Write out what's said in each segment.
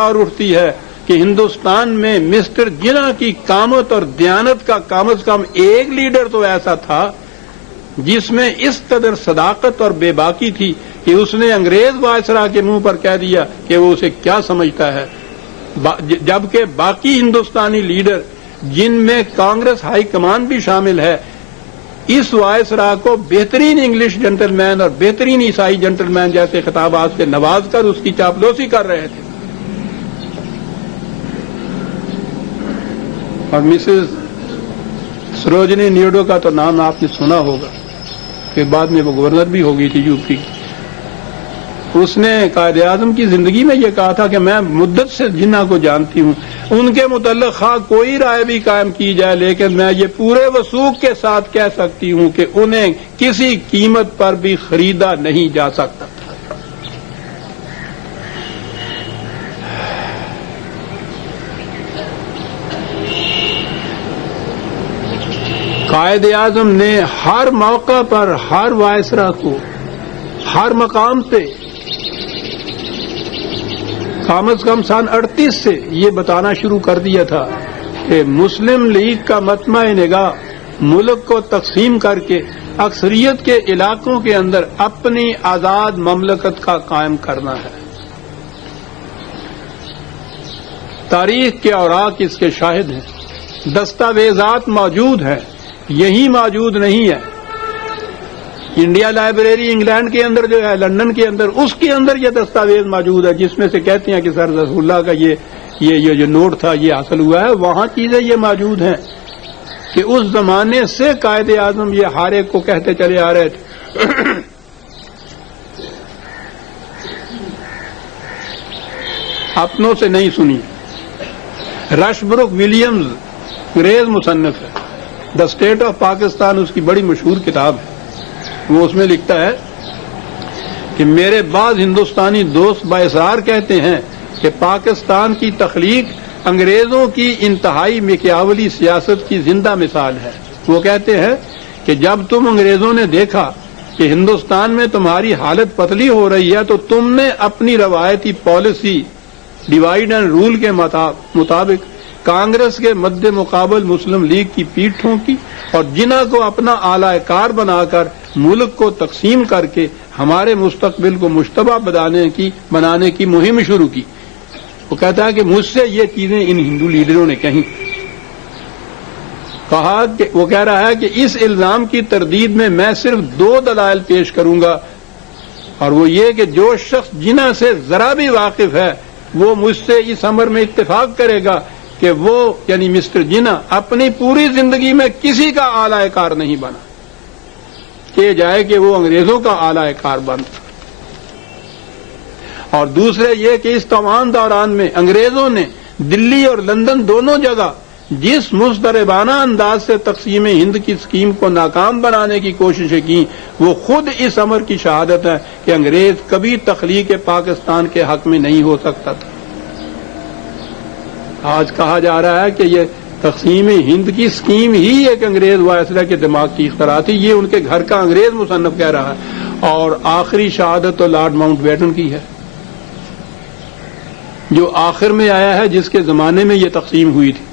اور اٹھتی ہے کہ ہندوستان میں مسٹر جناح کی قامت اور دیانت کا کم از کم ایک لیڈر تو ایسا تھا جس میں اس قدر صداقت اور بے باکی تھی کہ اس نے انگریز وائسرا کے منہ پر کہہ دیا کہ وہ اسے کیا سمجھتا ہے، جبکہ باقی ہندوستانی لیڈر جن میں کانگریس ہائی کمان بھی شامل ہے اس وائسرا کو بہترین انگلش جنٹل مین اور بہترین عیسائی جنٹل مین جیسے خطابات سے نواز کر اس کی چاپلوسی کر رہے تھے۔ اور مسز سروجنی نیڈو کا تو نام آپ نے سنا ہوگا کہ بعد میں وہ گورنر بھی ہو گئی تھی یو پی کی۔ اس نے قائد اعظم کی زندگی میں یہ کہا تھا کہ میں مدت سے جناح کو جانتی ہوں، ان کے متعلق خواہ کوئی رائے بھی قائم کی جائے لیکن میں یہ پورے وثوق کے ساتھ کہہ سکتی ہوں کہ انہیں کسی قیمت پر بھی خریدا نہیں جا سکتا تھا۔ قائد اعظم نے ہر موقع پر ہر وائسرا کو ہر مقام سے کم از کم سن 38 سے یہ بتانا شروع کر دیا تھا کہ مسلم لیگ کا مطمع نگاہ ملک کو تقسیم کر کے اکثریت کے علاقوں کے اندر اپنی آزاد مملکت کا قائم کرنا ہے۔ تاریخ کے اوراق اس کے شاہد ہیں، دستاویزات موجود ہیں، یہی موجود نہیں ہے۔ انڈیا لائبریری انگلینڈ کے اندر جو ہے، لندن کے اندر، اس کے اندر یہ دستاویز موجود ہے جس میں سے کہتے ہیں کہ سر رسول اللہ کا یہ جو نوٹ تھا یہ حاصل ہوا ہے۔ وہاں چیزیں یہ موجود ہیں کہ اس زمانے سے قائد اعظم یہ ہر ایک کو کہتے چلے آ رہے تھے۔ اپنوں سے نہیں سنی۔ رش بروک ولیمز انگریز مصنف ہے، دا اسٹیٹ آف پاکستان اس کی بڑی مشہور کتاب ہے۔ وہ اس میں لکھتا ہے کہ میرے بعض ہندوستانی دوست بااصرار کہتے ہیں کہ پاکستان کی تخلیق انگریزوں کی انتہائی مکیاولی سیاست کی زندہ مثال ہے۔ وہ کہتے ہیں کہ جب تم انگریزوں نے دیکھا کہ ہندوستان میں تمہاری حالت پتلی ہو رہی ہے تو تم نے اپنی روایتی پالیسی ڈیوائیڈ اینڈ رول کے مطابق کانگریس کے مد مقابل مسلم لیگ کی پیٹھ ٹھونکی اور جناح کو اپنا اعلی کار بنا کر ملک کو تقسیم کر کے ہمارے مستقبل کو مشتبہ بنانے کی مہم شروع کی۔ وہ کہتا ہے کہ مجھ سے یہ چیزیں ان ہندو لیڈروں نے کہیں۔ کہا کہ وہ کہہ رہا ہے کہ اس الزام کی تردید میں میں صرف 2 دلائل پیش کروں گا، اور وہ یہ کہ جو شخص جناح سے ذرا بھی واقف ہے وہ مجھ سے اس امر میں اتفاق کرے گا کہ وہ یعنی مسٹر جناح اپنی پوری زندگی میں کسی کا اعلی کار نہیں بنا، کہ جائے کہ وہ انگریزوں کا اعلی کار بن۔ اور دوسرے یہ کہ اس تمام دوران میں انگریزوں نے دلی اور لندن دونوں جگہ جس مضطربانہ انداز سے تقسیم ہند کی اسکیم کو ناکام بنانے کی کوششیں کی، وہ خود اس امر کی شہادت ہے کہ انگریز کبھی تخلیق پاکستان کے حق میں نہیں ہو سکتا تھا۔ آج کہا جا رہا ہے کہ یہ تقسیم ہند کی اسکیم ہی ایک انگریز وائسرا کے دماغ کی اختراع تھی، یہ ان کے گھر کا انگریز مصنف کہہ رہا ہے۔ اور آخری شہادت تو لارڈ ماؤنٹ بیٹن کی ہے، جو آخر میں آیا ہے، جس کے زمانے میں یہ تقسیم ہوئی تھی۔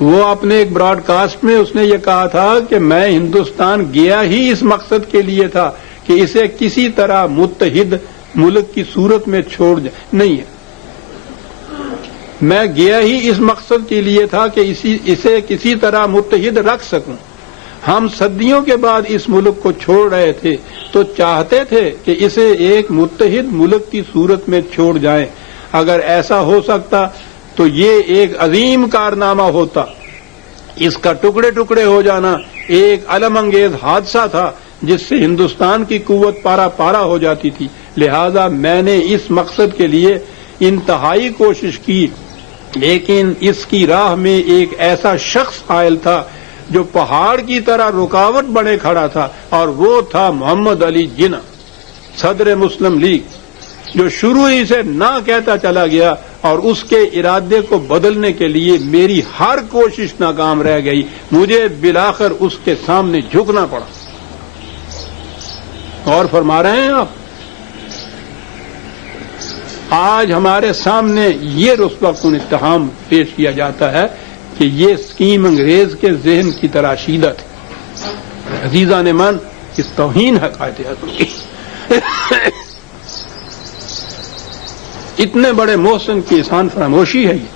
وہ اپنے ایک براڈ کاسٹ میں اس نے یہ کہا تھا کہ میں ہندوستان گیا ہی اس مقصد کے لیے تھا کہ اسے کسی طرح متحد ملک کی صورت میں چھوڑ نہیں ہے، میں گیا ہی اس مقصد کے لیے تھا کہ اسے کسی طرح متحد رکھ سکوں۔ ہم صدیوں کے بعد اس ملک کو چھوڑ رہے تھے تو چاہتے تھے کہ اسے ایک متحد ملک کی صورت میں چھوڑ جائیں۔ اگر ایسا ہو سکتا تو یہ ایک عظیم کارنامہ ہوتا۔ اس کا ٹکڑے ٹکڑے ہو جانا ایک علم انگیز حادثہ تھا جس سے ہندوستان کی قوت پارا پارا ہو جاتی تھی۔ لہذا میں نے اس مقصد کے لیے انتہائی کوشش کی، لیکن اس کی راہ میں ایک ایسا شخص حائل تھا جو پہاڑ کی طرح رکاوٹ بنے کھڑا تھا، اور وہ تھا محمد علی جناح، صدر مسلم لیگ، جو شروع ہی سے نہ کہتا چلا گیا، اور اس کے ارادے کو بدلنے کے لیے میری ہر کوشش ناکام رہ گئی۔ مجھے بالآخر اس کے سامنے جھکنا پڑا۔ غور فرما رہے ہیں آپ؟ آج ہمارے سامنے یہ رسوا کن اتہام پیش کیا جاتا ہے کہ یہ اسکیم انگریز کے ذہن کی تراشیدہ تھی۔ عزیزان من، اس توہین ہے قائد اعظم کی۔ اتنے بڑے محسن کی احسان فراموشی ہے یہ۔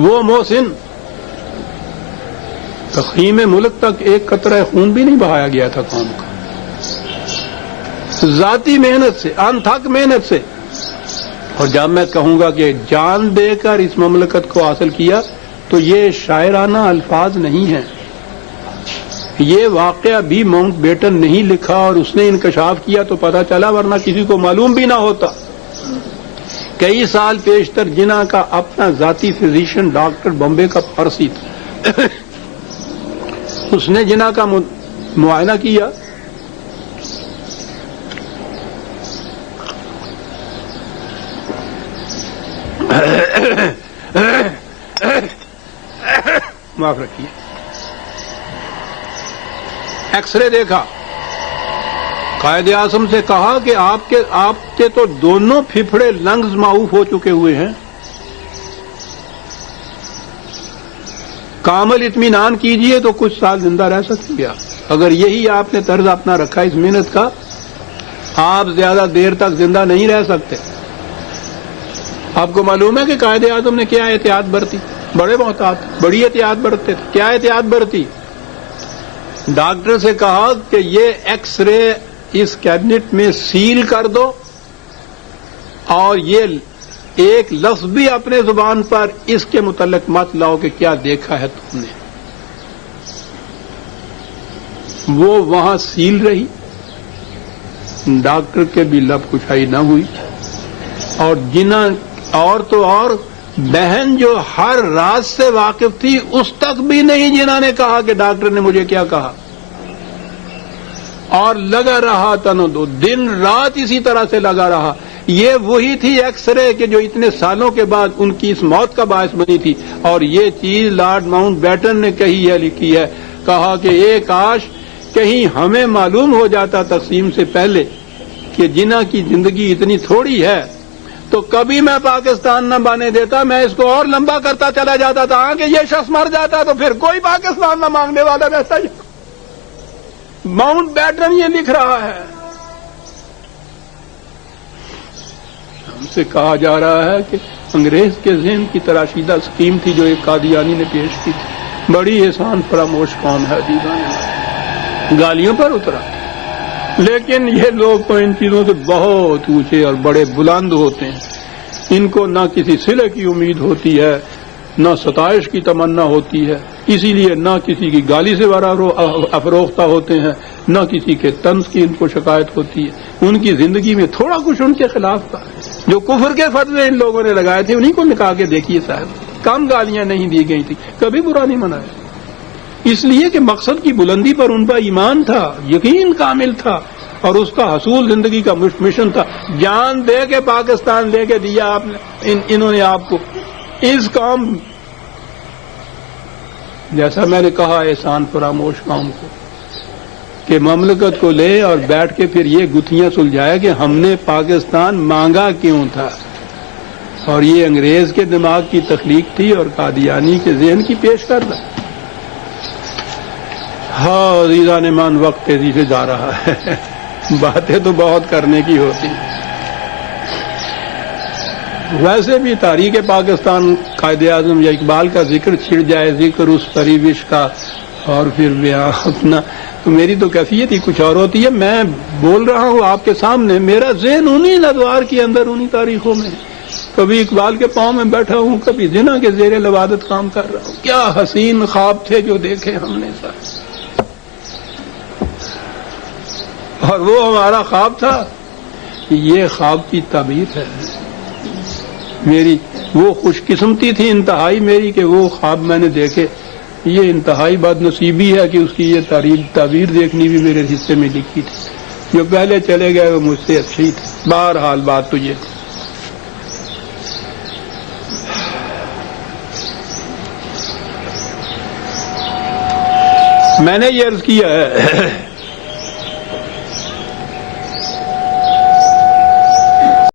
وہ محسن تقسیم ملک تک ایک قطرہ خون بھی نہیں بہایا گیا تھا قوم کا، ذاتی محنت سے، انتھک محنت سے۔ اور جب میں کہوں گا کہ جان دے کر اس مملکت کو حاصل کیا تو یہ شاعرانہ الفاظ نہیں ہیں، یہ واقعہ بھی ماؤنٹ بیٹن نہیں لکھا اور اس نے انکشاف کیا تو پتہ چلا، ورنہ کسی کو معلوم بھی نہ ہوتا۔ کئی سال پیشتر جناح کا اپنا ذاتی فزیشین ڈاکٹر بمبے کا پرسی تھا، اس نے جناح کا معائنہ کیا، معاف رکھیے، ایکس رے دیکھا، قائد اعظم سے کہا کہ آپ کے تو دونوں پھپھڑے لنگز معاف ہو چکے ہوئے ہیں، کامل اطمینان کیجئے تو کچھ سال زندہ رہ سکیں گے۔ اگر یہی آپ نے طرز اپنا رکھا اس محنت کا، آپ زیادہ دیر تک زندہ نہیں رہ سکتے۔ آپ کو معلوم ہے کہ قائد اعظم نے کیا احتیاط برتی؟ بڑے محتاط، بڑی احتیاط برتتے تھے۔ کیا احتیاط برتی؟ ڈاکٹر سے کہا کہ یہ ایکس رے اس کیبنٹ میں سیل کر دو اور یہ ایک لفظ بھی اپنے زبان پر اس کے متعلق مت لاؤ کہ کیا دیکھا ہے تم نے۔ وہ وہاں سیل رہی، ڈاکٹر کے بھی لب کشائی نہ ہوئی، اور جناح اور تو اور بہن جو ہر راز سے واقف تھی اس تک بھی نہیں جناح نے کہا کہ ڈاکٹر نے مجھے کیا کہا، اور لگا رہا تنو دو دن رات اسی طرح سے لگا رہا۔ یہ وہی تھی ایکس رے کہ جو اتنے سالوں کے بعد ان کی اس موت کا باعث بنی تھی، اور یہ چیز لارڈ ماؤنٹ بیٹن نے کہی ہے، لکھی ہے، کہا کہ ایک کاش کہیں ہمیں معلوم ہو جاتا تقسیم سے پہلے کہ جناح کی زندگی اتنی تھوڑی ہے تو کبھی میں پاکستان نہ بانے دیتا، میں اس کو اور لمبا کرتا چلا جاتا تھا کہ یہ شخص مر جاتا تو پھر کوئی پاکستان نہ مانگنے والا رہتا۔ ماؤنٹ بیٹن یہ لکھ رہا ہے۔ ہم سے کہا جا رہا ہے کہ انگریز کے ذہن کی تراشیدہ اسکیم تھی جو ایک قادیانی نے پیش کی تھی۔ بڑی احسان فراموش قوم ہے، گالیوں پر اترا، لیکن یہ لوگ تو ان چیزوں سے بہت اونچے اور بڑے بلند ہوتے ہیں۔ ان کو نہ کسی صلح کی امید ہوتی ہے، نہ ستائش کی تمنا ہوتی ہے، اسی لیے نہ کسی کی گالی سے افروختہ ہوتے ہیں، نہ کسی کے طنز کی ان کو شکایت ہوتی ہے۔ ان کی زندگی میں تھوڑا کچھ ان کے خلاف تھا، جو کفر کے فتوے ان لوگوں نے لگائے تھے انہیں کو نکال کے دیکھیے صاحب، کم گالیاں نہیں دی گئی تھی، کبھی برا نہیں منایا، اس لیے کہ مقصد کی بلندی پر ان کا ایمان تھا، یقین کامل تھا، اور اس کا حصول زندگی کا مشن تھا۔ جان دے کے پاکستان لے کے دیا آپ نے، انہوں نے آپ کو اس قوم، جیسا میں نے کہا احسان فراموش قوم کو، کہ مملکت کو لے اور بیٹھ کے پھر یہ گتھیاں سلجھائے کہ ہم نے پاکستان مانگا کیوں تھا، اور یہ انگریز کے دماغ کی تخلیق تھی اور قادیانی کے ذہن کی پیش کردہ۔ ہاں عزیزان مان، وقت تیزی سے جا رہا ہے، باتیں تو بہت کرنے کی ہوتی۔ ویسے بھی تاریخ پاکستان قائد اعظم یا اقبال کا ذکر چھڑ جائے، ذکر اس پریوش کا، اور پھر بیان اپنا، تو میری تو کیفیت ہی کچھ اور ہوتی ہے۔ میں بول رہا ہوں آپ کے سامنے، میرا ذہن انہی ادوار کے اندر، انہی تاریخوں میں، کبھی اقبال کے پاؤں میں بیٹھا ہوں، کبھی جناح کے زیر لبادت کام کر رہا ہوں۔ کیا حسین خواب تھے جو دیکھے ہم نے ساتھ، اور وہ ہمارا خواب تھا، یہ خواب کی تعبیر ہے میری۔ وہ خوش قسمتی تھی انتہائی میری کہ وہ خواب میں نے دیکھے۔ یہ انتہائی بد نصیبی ہے کہ اس کی یہ تعبیر دیکھنی بھی میرے حصے میں لکھی تھی۔ جو پہلے چلے گئے وہ مجھ سے اچھی تھی۔ بہرحال بات تو یہ تھی۔ میں نے یہ عرض کیا ہے